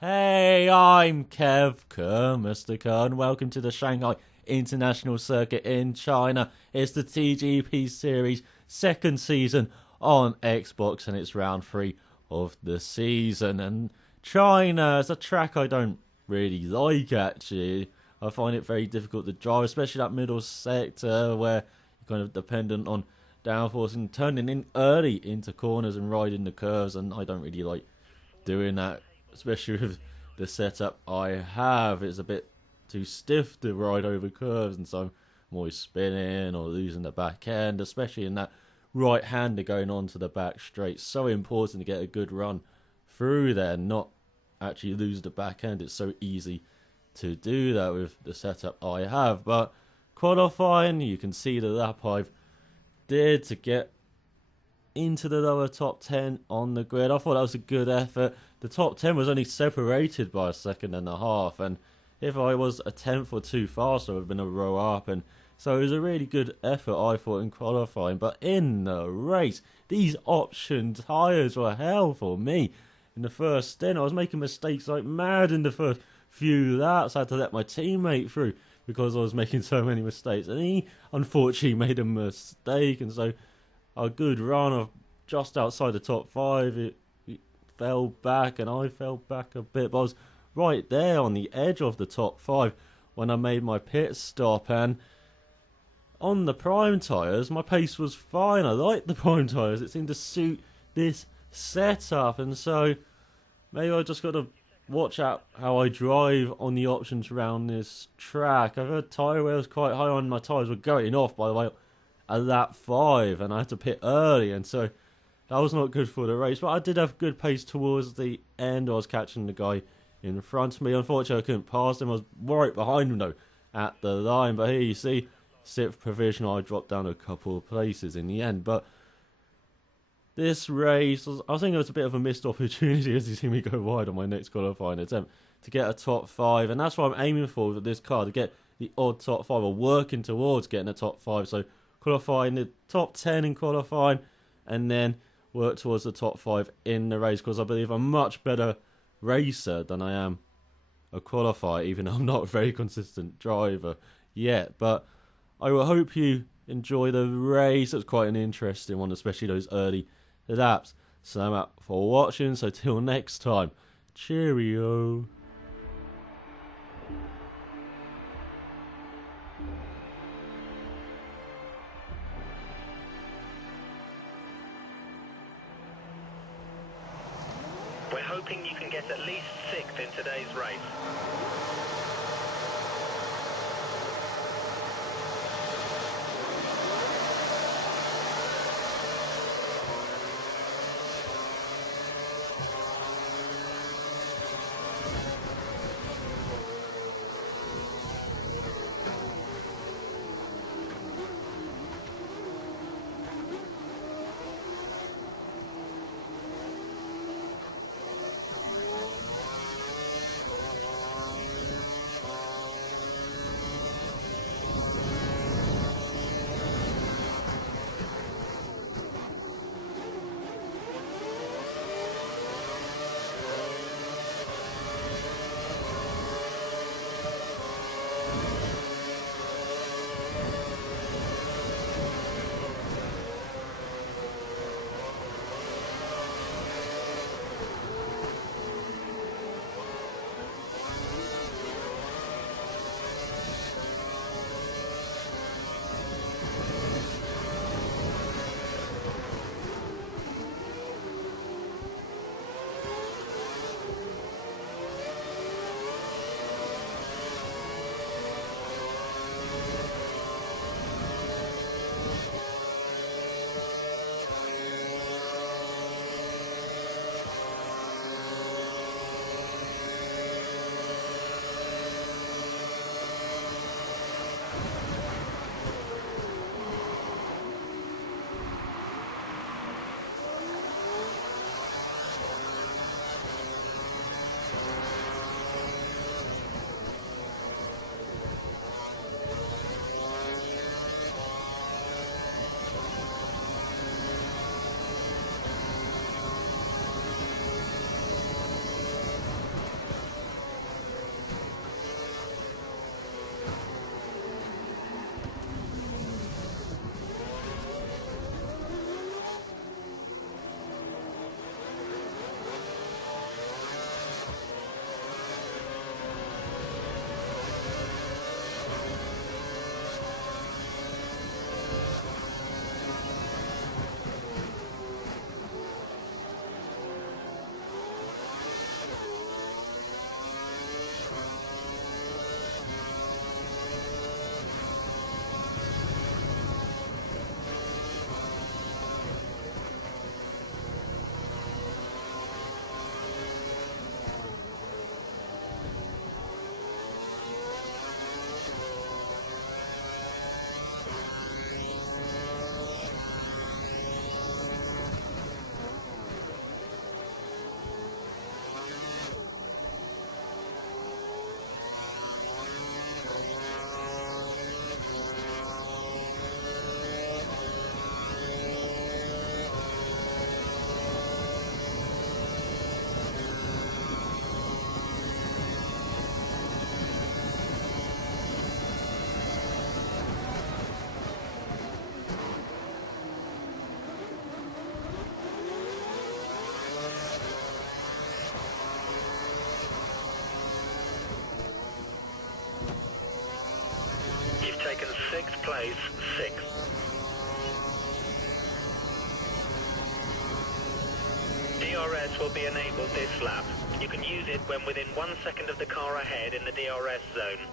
Hey, I'm Mr. Kern. Welcome to the Shanghai International Circuit in China. It's the TGP Series second season on Xbox, and it's round 3 of the season. And China is a track I don't really like, actually. I find it very difficult to drive, especially that middle sector where you're kind of dependent on downforce and turning in early into corners and riding the curves, and I don't really like doing that, especially with the setup I have. It's a bit too stiff to ride over curves, and so I'm always spinning or losing the back end, especially in that right hander going onto the back straight. So important to get a good run through there, not actually lose the back end. It's so easy to do that with the setup I have. But qualifying, you can see the lap I've did to get into the lower top 10 on the grid. I thought that was a good effort. The top 10 was only separated by a second and a half, and if I was a tenth or two faster, I would have been a row up. And so it was a really good effort, I thought, in qualifying. But in the race, these option tyres were hell for me. In the first stint, I was making mistakes like mad in the first few laps. I had to let my teammate through because I was making so many mistakes, and he unfortunately made a mistake, and so a good run of just outside the top 5. It fell back, and I fell back a bit, but I was right there on the edge of the top 5 when I made my pit stop. And on the prime tyres, my pace was fine. I liked the prime tyres. It seemed to suit this setup, and so maybe I just got to watch out how I drive on the options around this track. I've heard tyre wear was quite high on. My tyres were going off, by the way, at lap 5, and I had to pit early, and so that was not good for the race. But I did have good pace towards the end. I was catching the guy in front of me. Unfortunately, I couldn't pass him. I was right behind him, though, at the line. But here you see, 6th provisional, I dropped down a couple of places in the end. But this race, I think it was a bit of a missed opportunity, as you see me go wide on my next qualifying attempt, to get a top 5. And that's what I'm aiming for with this car, to get the odd top 5, or working towards getting a top 5. So qualifying the top 10 in qualifying, and then work towards the top 5 in the race, because I believe I'm a much better racer than I am a qualifier, even though I'm not a very consistent driver yet. But I will hope you enjoy the race. It was quite an interesting one, especially those early laps. So I'm out for watching, so till next time, cheerio. We're hoping you can get at least 6th in today's race. place 6. DRS will be enabled this lap. You can use it when within 1 second of the car ahead in the DRS zone.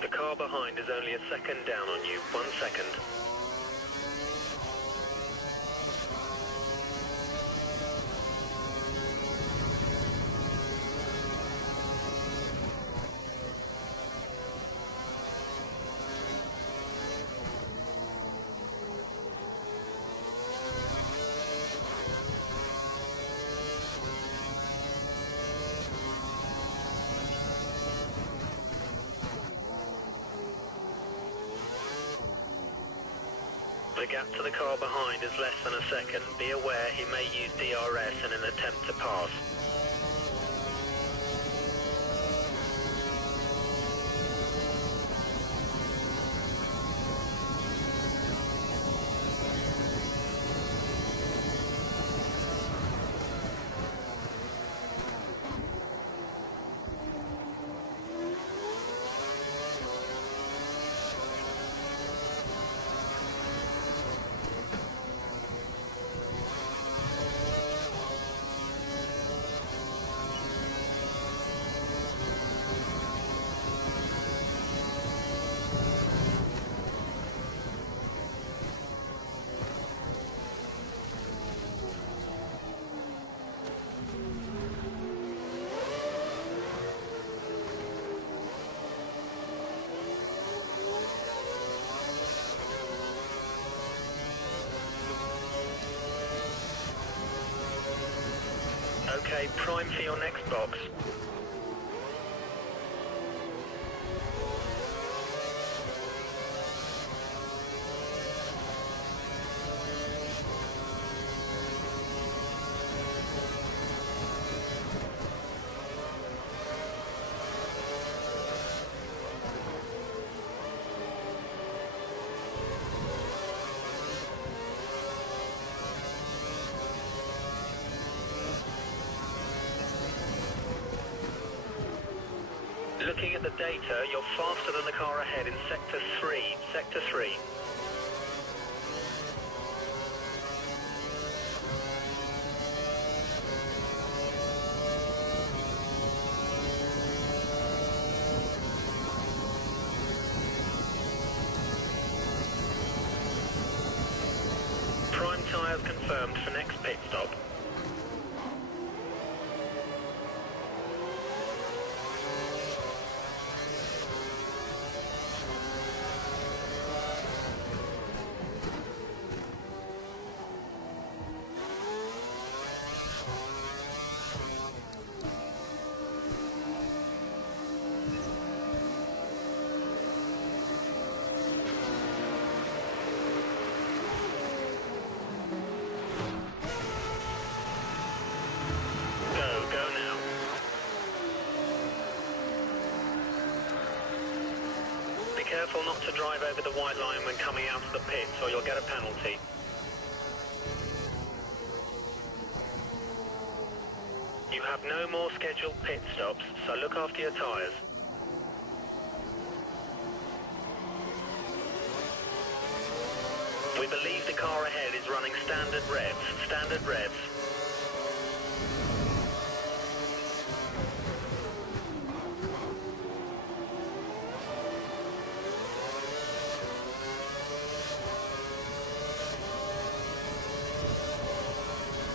The car behind is only a second down on you. 1 second. The gap to the car behind is less than a second. Be aware he may use DRS in an attempt to pass. Okay, prime for your next box. Looking at the data, you're faster than the car ahead in Sector 3. Sector 3. Prime tyres confirmed for next pit stop. careful not to drive over the white line when coming out of the pits or you'll get a penalty. You have no more scheduled pit stops, so look after your tyres. We believe the car ahead is running standard revs. Standard revs.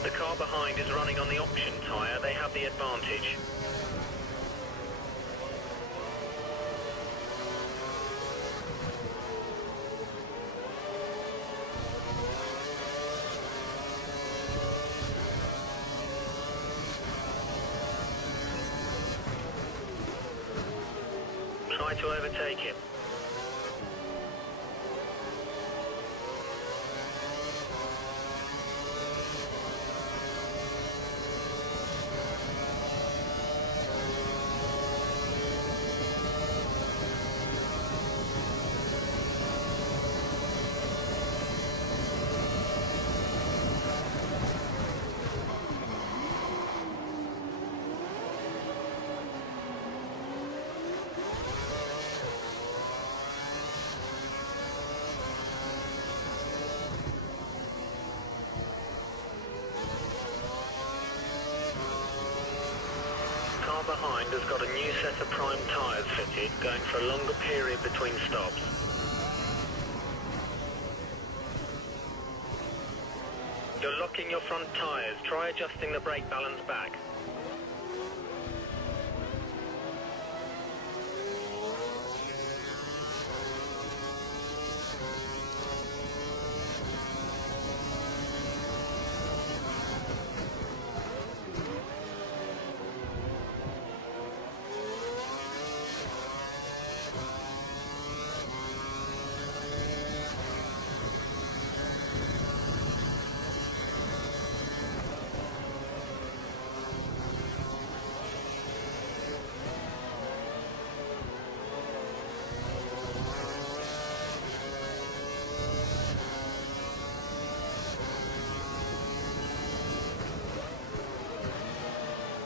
The car behind is running on the option tyre. They have the advantage. Try to overtake him. Car behind has got a new set of prime tyres fitted, going for a longer period between stops. You're locking your front tyres. Try adjusting the brake balance back.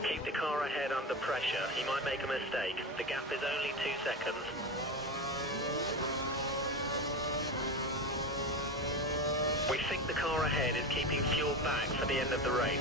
Keep the car ahead under pressure. He might make a mistake. The gap is only 2 seconds. We think the car ahead is keeping fuel back for the end of the race.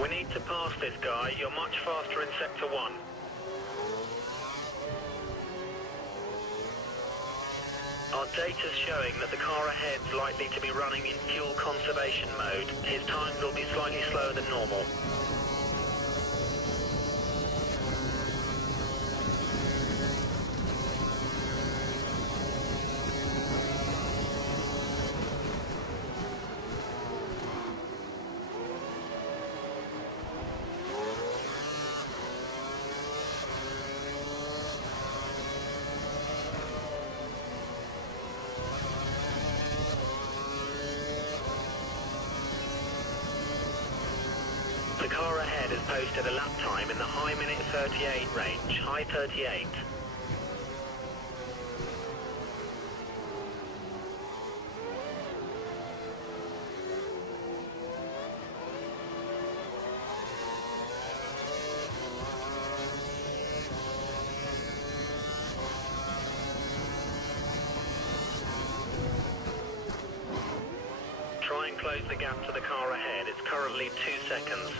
We need to pass this guy. You're much faster in Sector 1. Our data's showing that the car ahead's likely to be running in fuel conservation mode. His times will be slightly slower than normal. The car ahead has posted a lap time in the high minute 38 range, high 38. Try and close the gap to the car ahead. It's currently 2 seconds.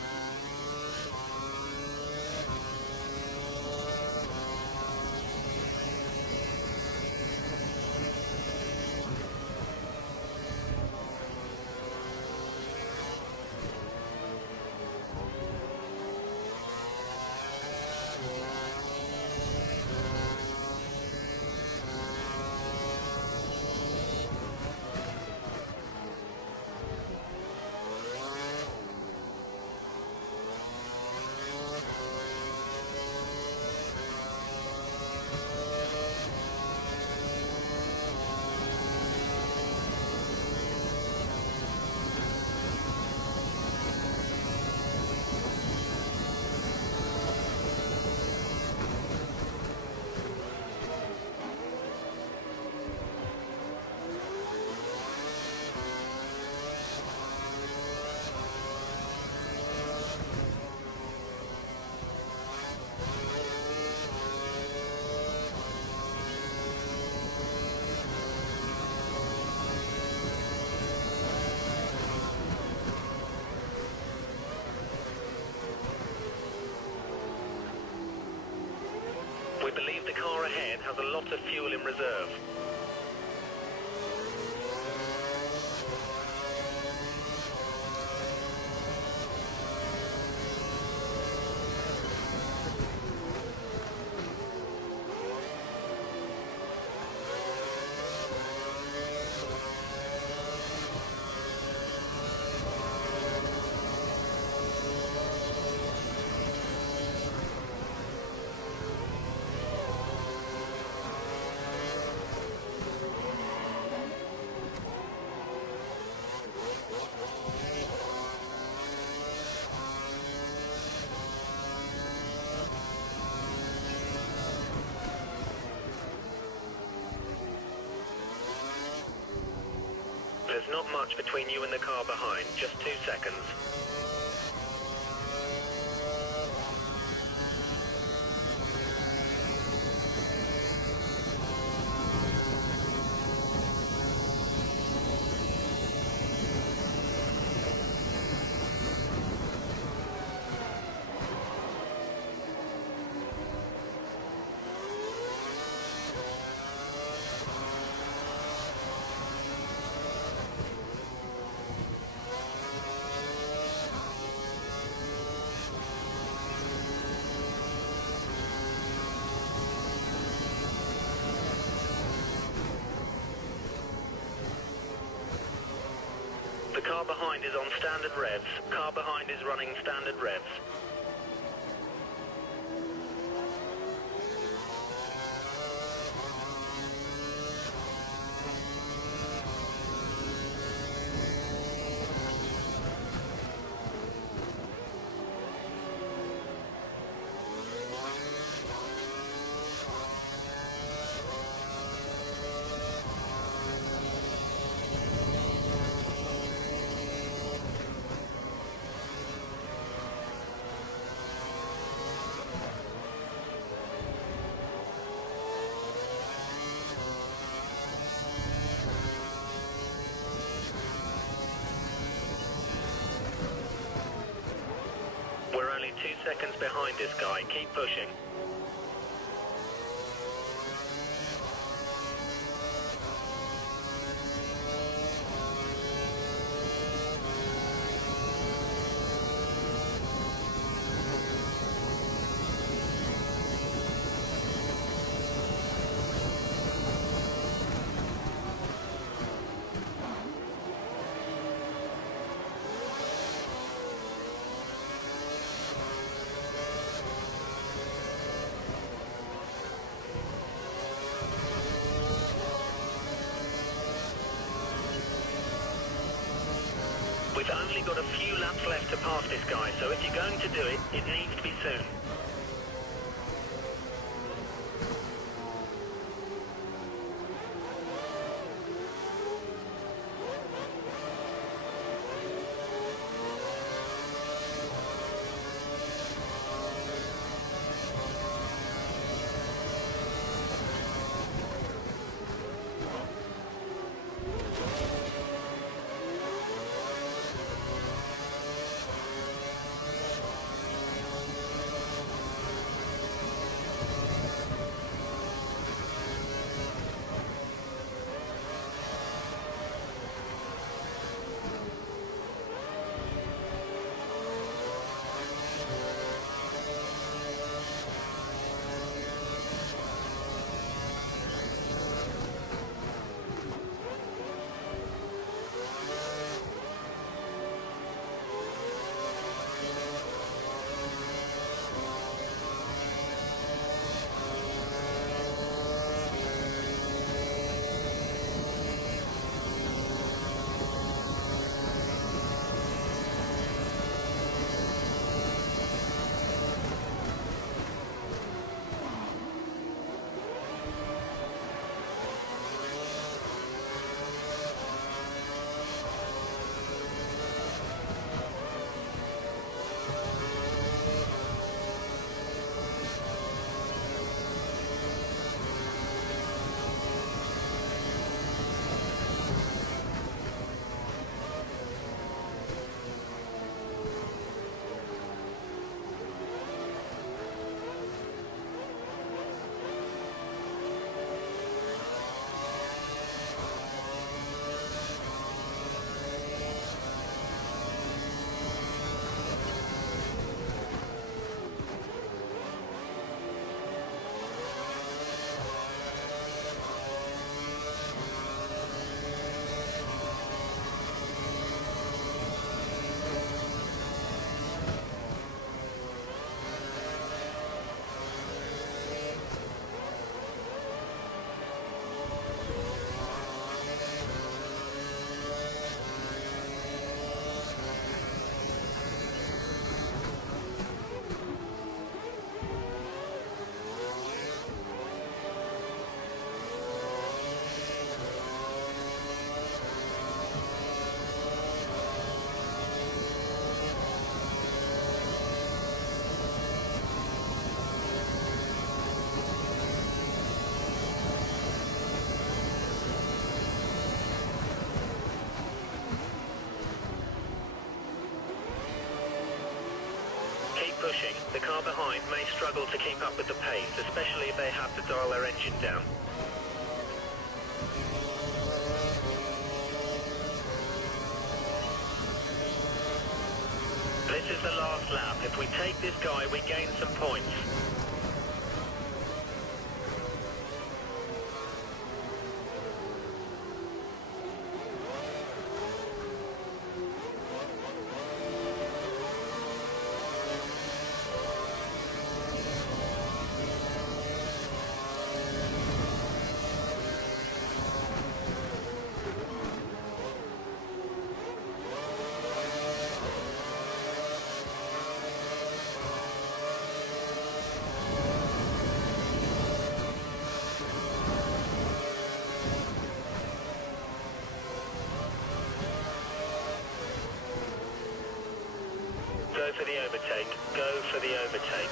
We believe the car ahead has a lot of fuel in reserve. There's not much between you and the car behind, just 2 seconds. The car behind is on standard revs. Car behind is running standard revs. We're only 2 seconds behind this guy. Keep pushing. We've only got a few laps left to pass this guy, so if you're going to do it, it needs to be soon. Pushing. The car behind may struggle to keep up with the pace, especially if they have to dial their engine down. This is the last lap. If we take this guy, we gain some points. Go for the overtake. Go for the overtake.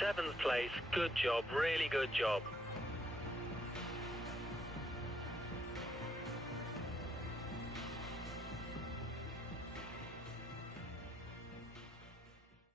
Seventh place, good job, really good job.